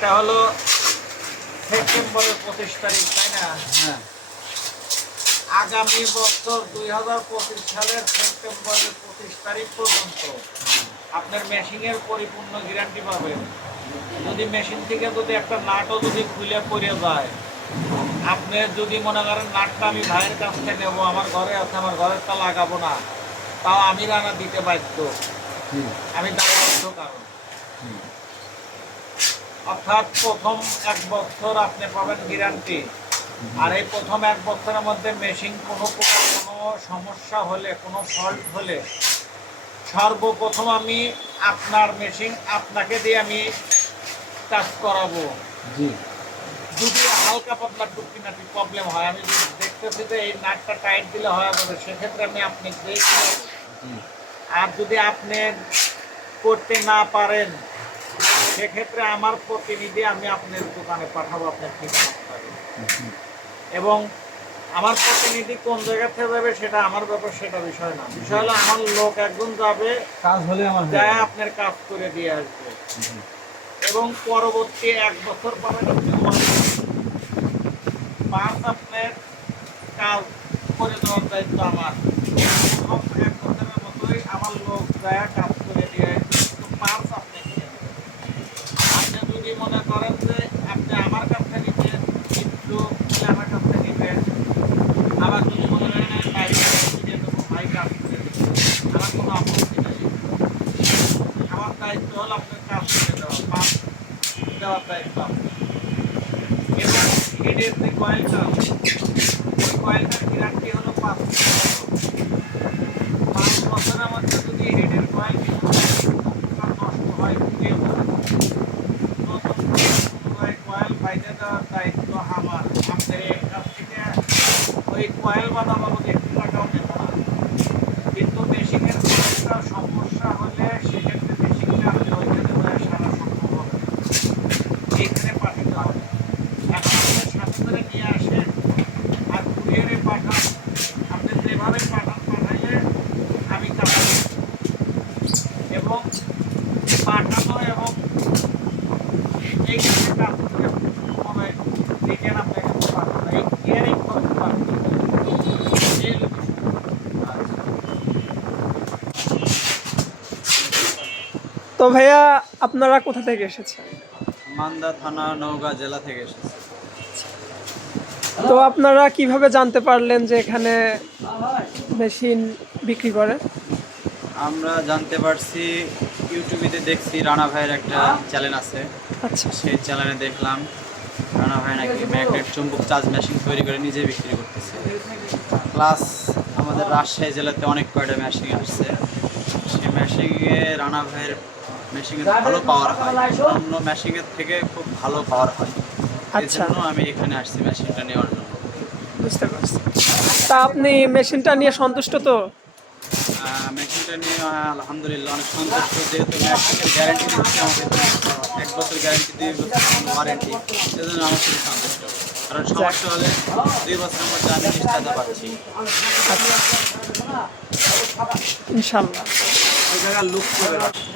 এটা হলো সেপ্টেম্বরের 25 তারিখ, তাই না? হ্যাঁ। আগামী বছর 2025 সালের সেপ্টেম্বরের 25 তারিখ পর্যন্ত আপনার মেশিনের পরিপূর্ণ গ্যারান্টি পাবেন। যদি মেশিন থেকে যদি একটা নাটও যদি খুলে পড়ে যায়, আপনি যদি মনে করেন নাটটা আমি ভাইয়ের কাছ থেকে নেবো, আমার ঘরে আছে, আমার ঘরেরটা লাগাবো না, তাও আমি রানা দিতে বাধ্য, আমি দায়বদ্ধ। কারণ অর্থাৎ প্রথম 1 বছর আপনি পাবেন গ্যারান্টি, আর এই প্রথম 1 বছরের মধ্যে মেশিন কোনো প্রকার কোনো সমস্যা হলে, কোনো ফল্ট হলে সর্বপ্রথম আমি আপনার মেশিন আপনাকে দিয়ে আমি কাজ করাবো। যদি হালকা পাতলা টুকিটাকি প্রবলেম হয়, আমি যদি দেখতেছি যে এই নাটটা টাইট দিলে হয়ে যাবে, সেক্ষেত্রে আমি আপনি দেখি। আর যদি আপনি করতে না পারেন, সেক্ষেত্রে আমার প্রতিনিধি আমি আপনার দোকানে পাঠাবো, আপনার ঠিকানা পাঠাবো। এবং আমার প্রতিনিধি কোন জায়গা থেকে যাবে সেটা আমার ব্যাপার, সেটা বিষয় না। বিষয় হলো আমার লোক একজন যাবে, কাজ হলে আমার যায় আপনার কাজ করে দিয়ে আসবে। এবং পরবর্তী 1 বছর পাবেন আপনি পাঁচ আপনার কাজ করে দেওয়ার দায়িত্ব আমার। 1 বছরের মতোই আমার লোক যায় কাজ করে দিয়ে আসবে, পাঁচ আপনি কিনে দেবেন। আপনি যদি মনে করেন যে আপনি আমার কাছ থেকে নিবেন, কিন্তু আমার কাছ থেকে নিবেন, আবার যদি মনে করেন বাইরে দিয়ে দেবো, ভাই কাজ করে দেবো, আমার কোনো আপত্তি নেই। আমার দায়িত্ব হলো আপনার কাজ করে দেওয়া, পাঁচ দেওয়ার দায়িত্ব আপনার। এবং হেডের যে কয়েলটা, ওই কয়েলটার গ্যারান্টি হলো 5 বছর। 5 বছরের মধ্যে যদি হেডের কয়েল নষ্ট হয়, পুড়িয়ে যায়, নতুন কয়েল বাইরে দেওয়ার দায়িত্ব আমার। আপনার কাছ থেকে ওই কয়েল বাঁধা বাবদ 1 টাকাও নেব না। কিন্তু মেশিনের কয়েলটা সমস্যা হলে সেক্ষেত্রে মেশিনটা আপনি ওইখানে সারা সম্ভব হবে, এইখানে পাঠাতে হবে। এখন আপনার সাথে করে নিয়ে আসেন আর কুরিয়ারে পাঠান, আপনি যেভাবে পাঠাইলে আমি কাজ করব। এবং পাঠানো এবং এইখানে কাজ করে হবে, রিটার্ন আপনার কাছে পাঠানো, এই কেয়ারিং করতে পারবেন। এই হলো বিষয়। তো ভাইয়া, আপনারা কোথা থেকে এসেছেন? মান্দা থানা, নওগাঁ জেলা থেকে এসেছে। তো আপনারা কিভাবে জানতে পারলেন যে এখানে মেশিন বিক্রি করে? আমরা জানতে পারছি ইউটিউবেতে দেখছি, রানা ভাইয়ের একটা চ্যানেল আছে, আচ্ছা, সেই চ্যানেলে দেখলাম রানা ভাই নাকি ম্যাগনেট চুম্বক চার্জ মেশিন তৈরি করে নিজে বিক্রি করতেছে। প্লাস আমাদের রাজশাহী জেলাতে অনেক কয়টা মেশিন আসছে, সেই মেশিনে রানা ভাইয়ের মেশিনে ভালো পাওয়ার হয়, অন্য মেশিনের থেকে খুব ভালো পাওয়ার হয়। এই আচ্ছা, জন্য আমি এখানে আসছি মেশিনটা নেওয়ার জন্য। বুঝতে পারছি। তা আপনি মেশিনটা নিয়ে সন্তুষ্ট তো? মেশিনটা নিয়ে আলহামদুলিল্লাহ অনেক সন্তুষ্ট, যেহেতু মেশিনের গ্যারেন্টি দিচ্ছে আমাকে 1 বছর গ্যারেন্টি, 2 বছর ওয়ারেন্টি, সেজন্য আমার খুবই সন্তুষ্ট। কারণ সমস্যা হলে 2 বছরের মধ্যে আমি নিশ্চয়তা পাচ্ছি। ইনশাল্লাহ। ওই জায়গায় লুক করে রাখছি।